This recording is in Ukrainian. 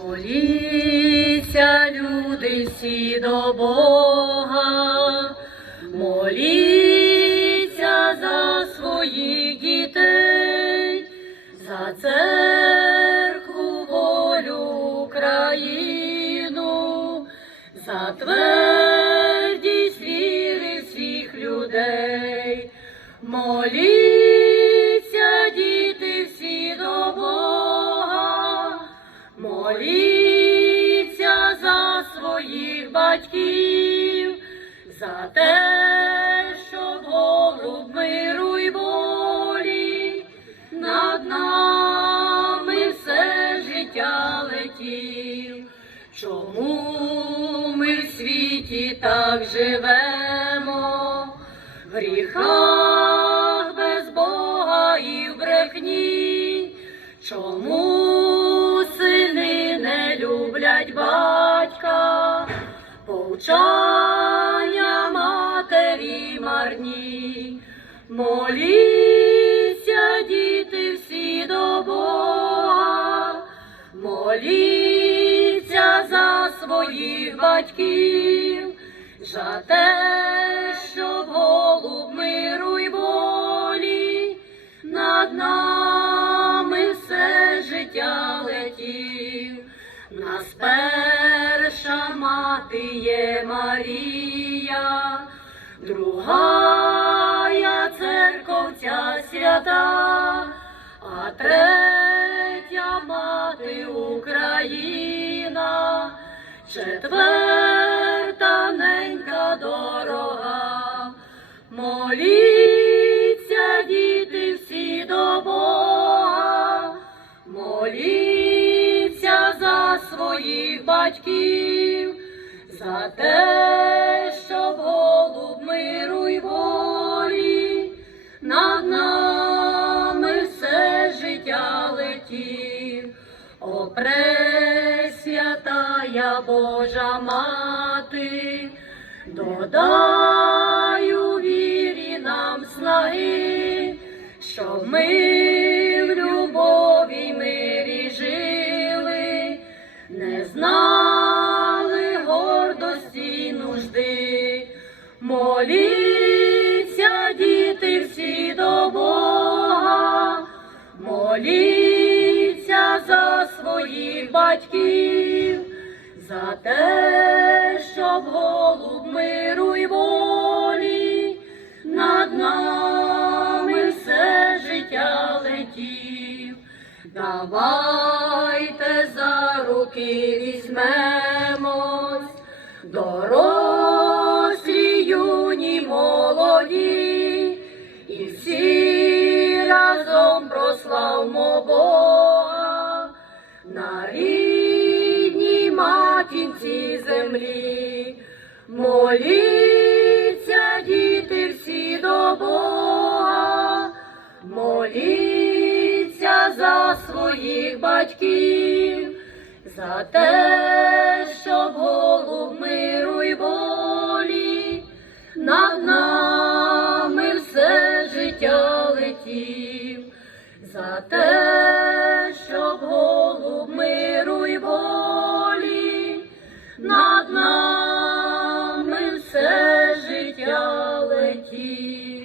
Моліться, люди всі до Бога, моліться за своїх дітей, за церкву, волю Україну, за твердість віри всіх людей. Моліться, моліться за своїх батьків, за те, щоб голуб миру й волі над нами все життя летів. Чому ми в світі так живемо? В гріхах без Бога і в брехні, чому люблять батька, повчання матері марні, моліться, діти всі до Бога, моліться за своїх батьків, за те, щоб голуб миру й волі над нами все життя летів. Нас перша мати є Марія, другая церковця свята, а третя мати Україна, четверта своїх батьків, за те, щоб голуб миру й волі над нами все життя летів. О, пресвятая Божа мати, додай у вірі нам снаги, щоб ми Моліться, діти всі до Бога, моліться за своїх батьків, за те, щоб голуб миру й волі над нами все життя летів. Давайте за руки візьмемось, дорослі, Бога на рідній матінці землі. Моліться, діти всі до Бога, моліться за своїх батьків, за те, щоб голуб миру й волі над нами все